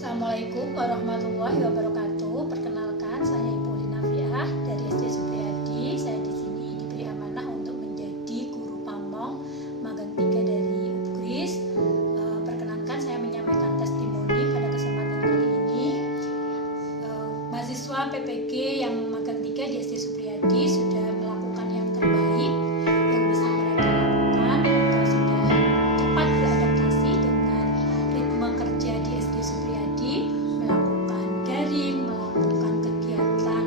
Assalamualaikum warahmatullahi wabarakatuh. Perkenalkan, saya Ibu Linafiah dari SD Supriyadi. Saya di sini diberi amanah untuk menjadi guru pamong magang 3 dari UPGRIS. Perkenankan saya menyampaikan testimoni pada kesempatan kali ini. Mahasiswa PPG yang magang 3 di SD Supriyadi sudah melakukan yang terbaik yang bisa mereka lakukan. Mereka sudah cepat beradaptasi dengan ritme kerja di SD Supriyadi, melakukan daring, melakukan kegiatan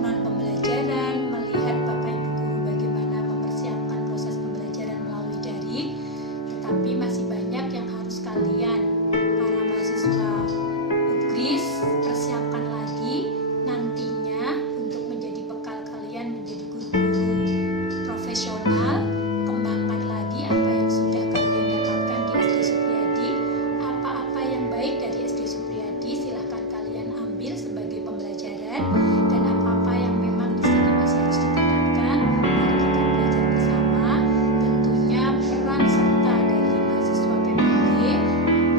non pembelajaran, melihat Bapak Ibu guru bagaimana mempersiapkan proses pembelajaran melalui daring. Tetapi masih banyak yang harus kalian para mahasiswa UPGRIS persiapkan lagi nantinya untuk menjadi bekal kalian menjadi guru-guru profesional. Kembangkan lagi apa yang sudah kalian dapatkan di SD Supriyadi. Apa-apa yang baik dari SD Supriyadi silahkan kalian ambil sebagai pembelajaran, dan apa-apa yang memang di sini masih harus ditingkatkan, mari kita belajar bersama. Tentunya peran serta dari mahasiswa PPG,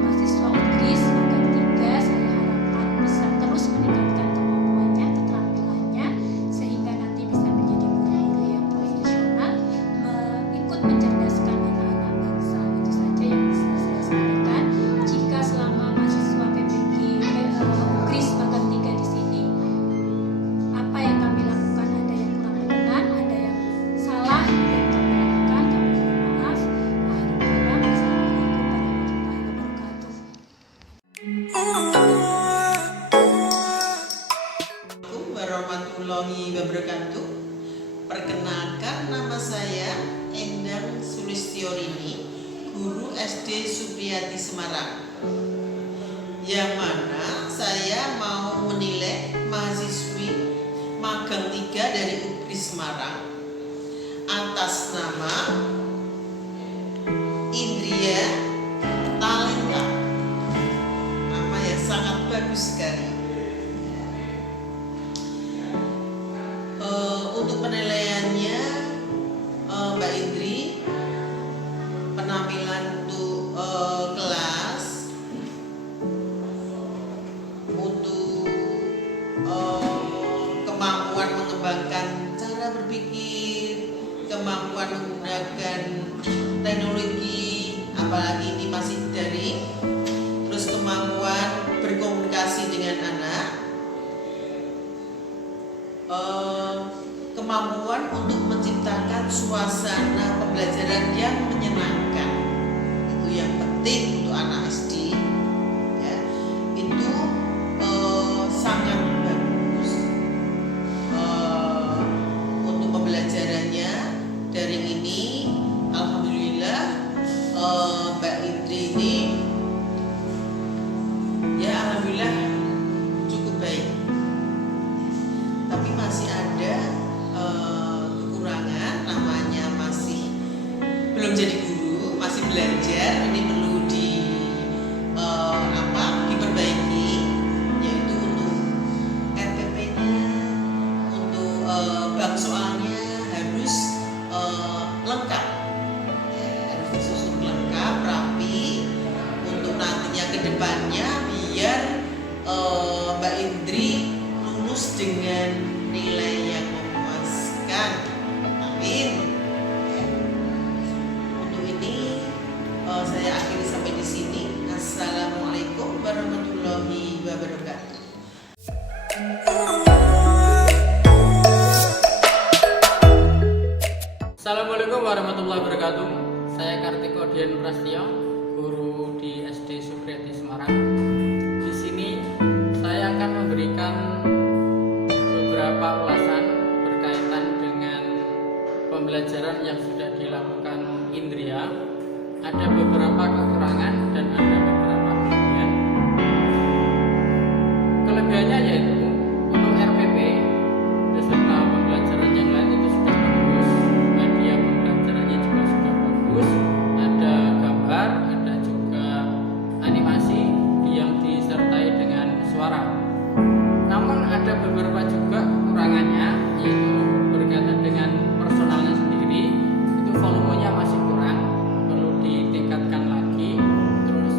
mahasiswa UPGRIS magang 3, saya harapkan bisa terus meningkatkan kemampuannya, keterampilannya, sehingga nanti bisa menjadi guru-guru yang profesional, ikut mencerdaskan anak-anak bangsa. Itu saja yang bisa saya sampaikan. Jika selama mahasiswa PPG UPGRIS magang 3 di sini, apa yang kami lakukan ada yang kurang berkenan, ada yang salah yang kami lakukan, kami mohon maaf. Akhirul kalam, Assalamualaikum warahmatullahi wabarakatuh. Assalamualaikum warahmatullahi wabarakatuh. Perkenalkan, nama saya Endang Sulistiorini, guru SD Supriyadi Semarang, yang mana saya mau menilai mahasiswi magang 3 dari UPGRIS Semarang atas nama Indria Talenta. Nama yang sangat bagus sekali. Untuk penilaiannya, Mbak Indri, penampilan untuk kelas, untuk kemampuan mengembangkan cara berpikir, kemampuan menggunakan teknologi, apalagi ini masih daring, terus kemampuan berkomunikasi dengan anak, kemampuan untuk menciptakan suasana pembelajaran yang menyenangkan. Itu yang penting untuk anak SD, ya. Itu sangat bagus. Untuk pembelajarannya daring ini, alhamdulillah, Mbak Indri ini ya alhamdulillah cukup baik. Tapi masih ada kekurangan, namanya masih belum jadi guru, masih belajar. Ini perlu diperbaiki, yaitu untuk RPP-nya, untuk bank soalnya harus lengkap, ya, harus disusun lengkap, rapi, untuk nantinya ke depannya biar Mbak Indri lulus dengan nilai yang memuaskan. Amin. Ya. Untuk ini saya akhiri sampai di sini. Assalamualaikum warahmatullahi wabarakatuh. Assalamualaikum warahmatullahi wabarakatuh. Saya Kartiko Dian Prastio, guru di SD Supriyadi Semarang. Di sini saya akan memberikan beberapa ulasan berkaitan dengan pembelajaran yang sudah dilakukan Indria. Ada beberapa kekurangan dan ada beberapa kelebihan. Kelebihannya yaitu untuk RPP beserta pembelajaran yang lain itu sudah bagus, media pembelajarannya juga sudah bagus, ada gambar, ada juga animasi yang disertai dengan suara. Namun ada beberapa juga kekurangannya, yaitu berkaitan dengan personalnya sendiri, itu volumenya masih kurang, perlu ditingkatkan lagi. Terus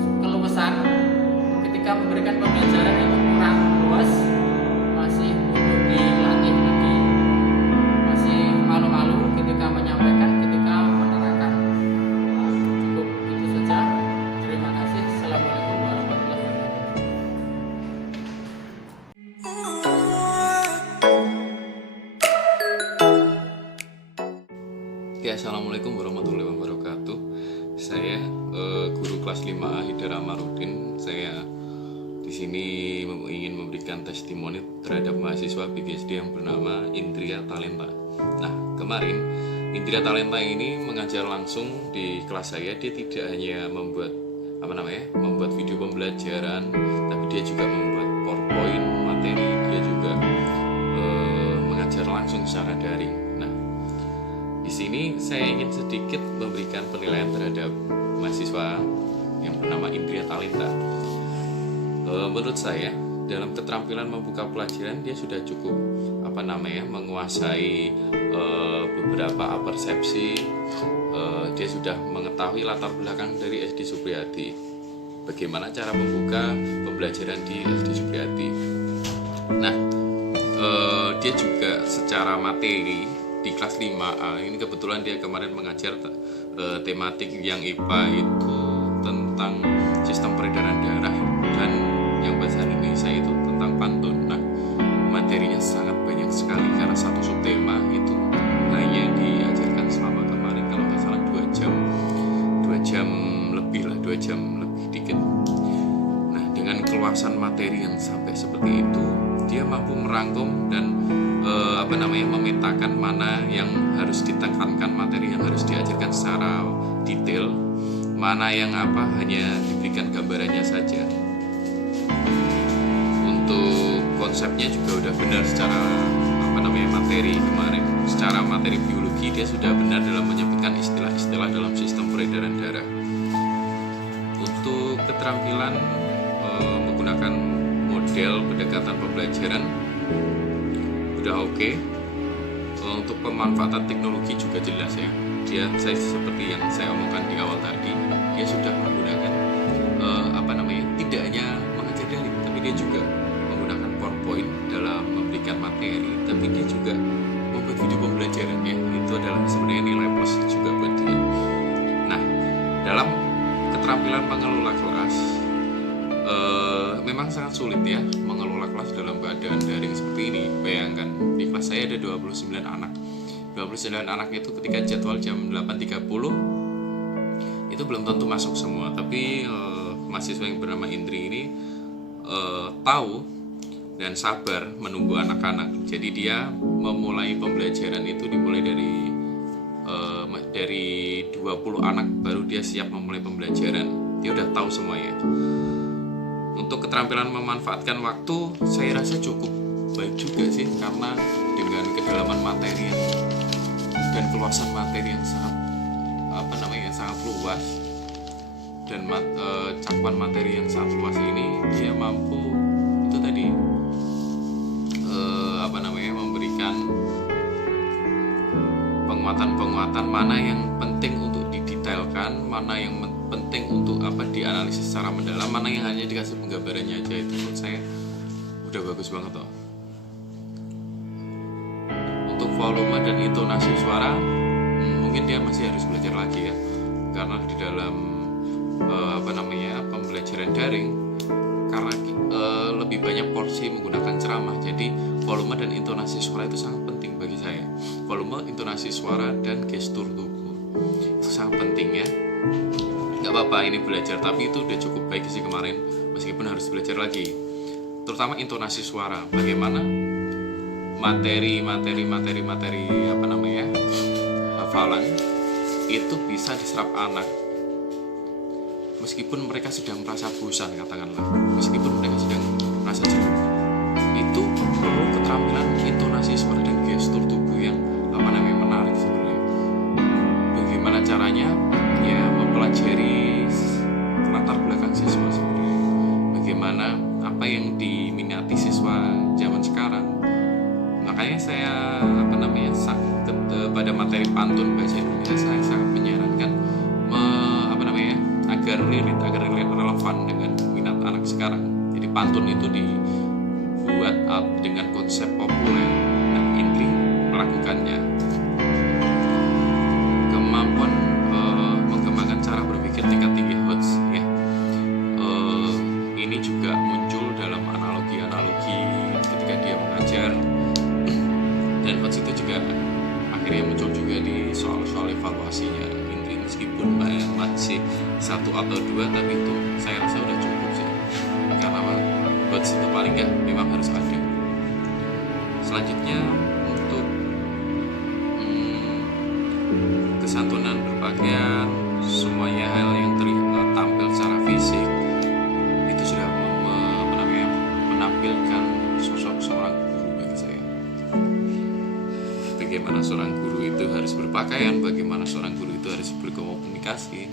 5A Hidar Amarudin. Saya di sini ingin memberikan testimoni terhadap mahasiswa BGSD yang bernama Indria Talenta. Nah, kemarin Indria Talenta ini mengajar langsung di kelas saya. Dia tidak hanya membuat video pembelajaran, tapi dia juga membuat PowerPoint materi. Dia juga mengajar langsung secara daring. Nah, di sini saya ingin sedikit memberikan penilaian terhadap mahasiswa yang bernama Indria Talenta. Menurut saya, dalam keterampilan membuka pelajaran dia sudah cukup menguasai beberapa persepsi. Dia sudah mengetahui latar belakang dari SD Supriyadi, bagaimana cara membuka pembelajaran di SD Supriyadi. Nah, dia juga secara materi di kelas 5A ini kebetulan dia kemarin mengajar tematik yang IPA itu tentang sistem peredaran darah, dan yang bahasa Indonesia itu tentang pantun. Nah, materinya sangat banyak sekali karena satu subtema itu hanya diajarkan selama kemarin kalau nggak salah 2 jam lebih dikit. Nah, dengan keluasan materi yang sampai seperti itu, dia mampu merangkum dan memetakan mana yang harus ditekankan, materi yang harus diajarkan secara detail, mana yang hanya diberikan gambarannya saja. Untuk konsepnya juga udah benar secara materi kemarin. Secara materi biologi dia sudah benar dalam menyebutkan istilah-istilah dalam sistem peredaran darah. Untuk keterampilan menggunakan model pendekatan pembelajaran udah oke. Untuk pemanfaatan teknologi juga jelas ya. Saya seperti yang saya omongkan di awal tadi, dia sudah menggunakan tidak hanya mengajar daring, tapi dia juga menggunakan PowerPoint dalam memberikan materi, tapi dia juga membuat video pembelajaran ya. Itu adalah sebenarnya nilai plus juga buat dia. Nah, dalam keterampilan mengelola kelas, memang sangat sulit ya mengelola kelas dalam keadaan daring seperti ini. Bayangkan, di kelas saya ada 29 anak. 29 anak itu ketika jadwal jam 8.30 itu belum tentu masuk semua, tapi mahasiswa yang bernama Indri ini tahu dan sabar menunggu anak-anak. Jadi dia memulai pembelajaran itu dimulai dari 20 anak baru dia siap memulai pembelajaran. Dia udah tahu semuanya. Untuk keterampilan memanfaatkan waktu, saya rasa cukup baik juga sih, karena dengan kedalaman materi dan keluasan materi yang sangat sangat luas dan cakupan materi yang sangat luas ini, dia mampu itu tadi memberikan penguatan mana yang penting untuk didetailkan, mana yang penting untuk dianalisis secara mendalam, mana yang hanya dikasih penggambarannya aja. Itu menurut saya udah bagus banget toh. Untuk volume dan intonasi suara mungkin dia masih harus belajar lagi ya, karena di dalam pembelajaran daring, karena lebih banyak porsi menggunakan ceramah, jadi volume dan intonasi suara itu sangat penting bagi saya. Volume, intonasi suara, dan gestur tubuh itu sangat penting ya. Gak apa-apa ini belajar, tapi itu udah cukup baik sih kemarin, meskipun harus belajar lagi. Terutama intonasi suara, bagaimana materi hafalan itu bisa diserap anak meskipun mereka sedang merasa bosan, katakanlah, meskipun mereka sedang merasa jenuh. Itu perlu keterampilan intonasi suara dan gestur tubuh yang menarik sebenarnya. Bagaimana caranya? Ya, mempelajari latar belakang siswa sebenarnya. Bagaimana apa yang diminati siswa zaman sekarang. Makanya saya pada materi pantun bahasa Indonesia saya sangat menyarankan agar relevan dengan minat anak sekarang. Jadi pantun itu dibuat dengan konsep populer. Nah, Indri melakukannya. Kemampuan mengembangkan cara berpikir tingkat tinggi HOTS ya. Ini juga muncul dalam analogi ketika dia mengajar, dan HOTS itu juga akhirnya muncul juga di soal-soal evaluasinya Indri, meskipun masih 1 atau 2, tapi itu saya rasa udah cukup sih, karena buat situ paling nggak memang harus ada. Selanjutnya untuk kesantunan berpakaian, semuanya hal yang tampil secara fisik itu sudah menampilkan sosok seorang guru bagi saya. Bagaimana seorang guru itu harus berpakaian, bagaimana seorang guru itu harus berkomunikasi.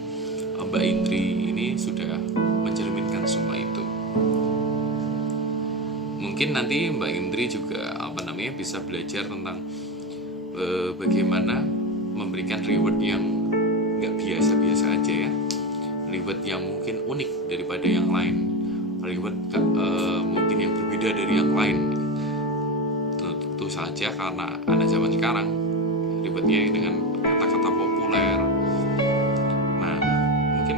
Mbak Indri ini sudah mencerminkan semua itu. Mungkin nanti Mbak Indri juga bisa belajar tentang bagaimana memberikan reward yang nggak biasa-biasa aja ya, reward yang mungkin unik daripada yang lain, reward mungkin yang berbeda dari yang lain. Tentu saja karena anak zaman sekarang rewardnya dengan kata-kata populer. Nah, mungkin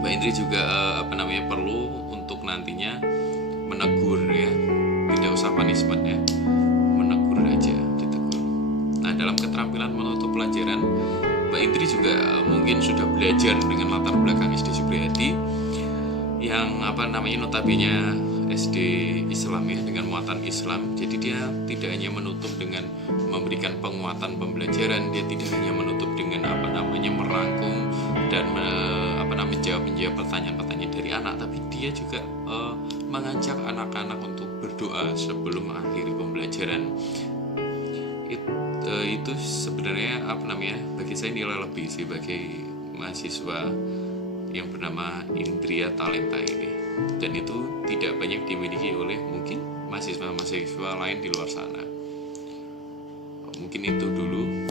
Mbak Indri juga perlu untuk nantinya menegur ya, tidak usah punishment ya, menegur aja, ditegur. Nah, dalam keterampilan menutup pelajaran, Mbak Indri juga mungkin sudah belajar dengan latar belakang SD Supriyadi yang notabene SD Islam ya, dengan muatan Islam. Jadi dia tidak hanya menutup dengan memberikan penguatan pembelajaran, dia tidak hanya menutup dengan merangkum dan menjawab pertanyaan-pertanyaan dari anak, tapi dia juga mengajak anak-anak untuk berdoa sebelum mengakhiri pembelajaran. Itu sebenarnya bagi saya nilai lebih sih bagi mahasiswa yang bernama Indria Talenta ini, dan itu tidak banyak dimiliki oleh mungkin mahasiswa-mahasiswa lain di luar sana. Mungkin itu dulu